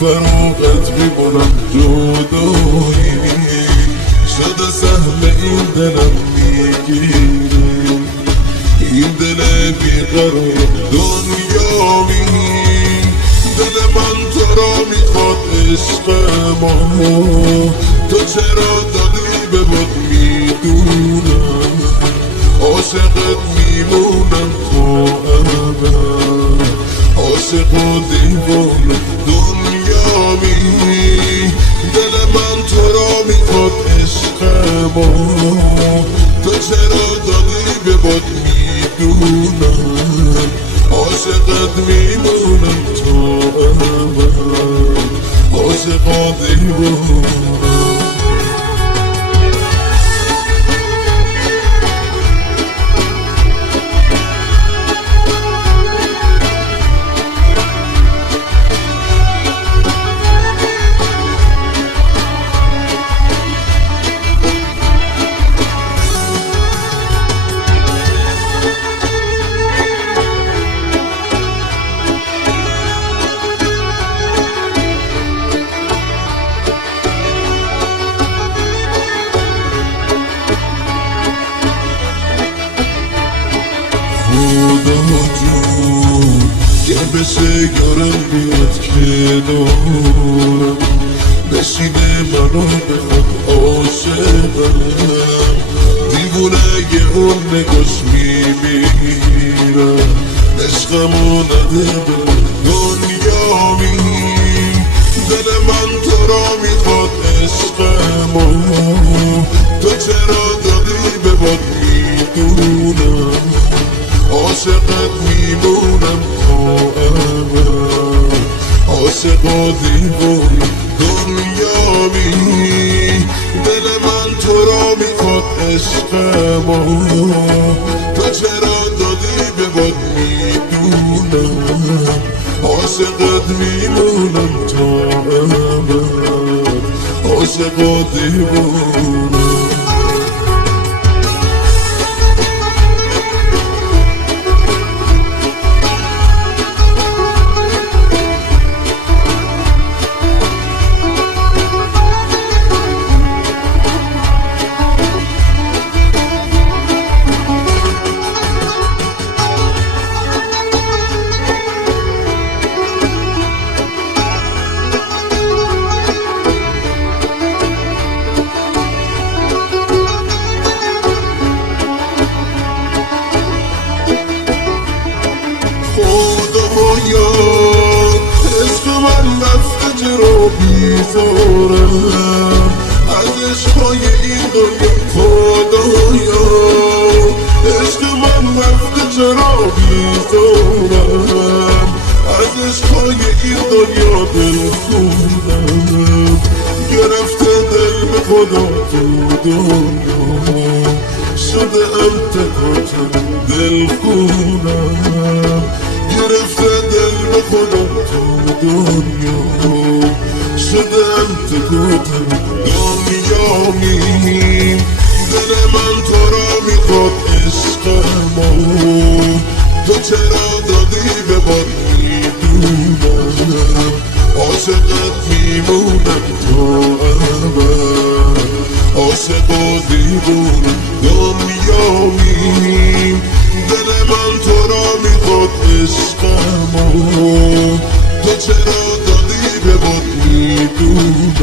فراغت میکنم جدایی شده سهم این دلم میگیره این دل بیقرار دنیامی دل من تو را میخواد عشق ما تو چرا دادی به باد میدونم عاشقت میمونم تا ابد عاشق و دیوانه دنیامی دل من تو را میخواد عشق ما تو چرا دادی به باد میدونم عاشقت میمونم تا ابد عاشق و دیوانه خدا جون که بشه یارم بیاد که دارم بشینه منو بخواد عاشقم دیوونه یه اون نگاش میمیرم عشقمو نده به دنیامی دل من تو را میخواد عشقمو تو چرا دادی به باد میدونم عاشقت میمونم تا ابد عاشق و دیوانه دنیامی دل من تو را میخواد عشق ما تو چرا دادی به باد میدونم عاشقت میمونم تا ابد عاشق و دیوانه عشق من رفته چرا بیزارم از عشقهای این دنیا خدایا عشق من رفته چرا بیزارم از عشقهای این دنیا دل خونم گرفته دل به خدا تو دنیا شده انتقاطم دل خونم گرفته دل به خدا تو دنیا شده انتقاطم دنیامی دل من تو را میخواد عشق ما تو چرا دادی به باد میدونم عاشقت میمونم تا ابد عاشق و دیوانه دنیامی دل من تو را میخواد عشق ما تو چرا دادی به باد میدونم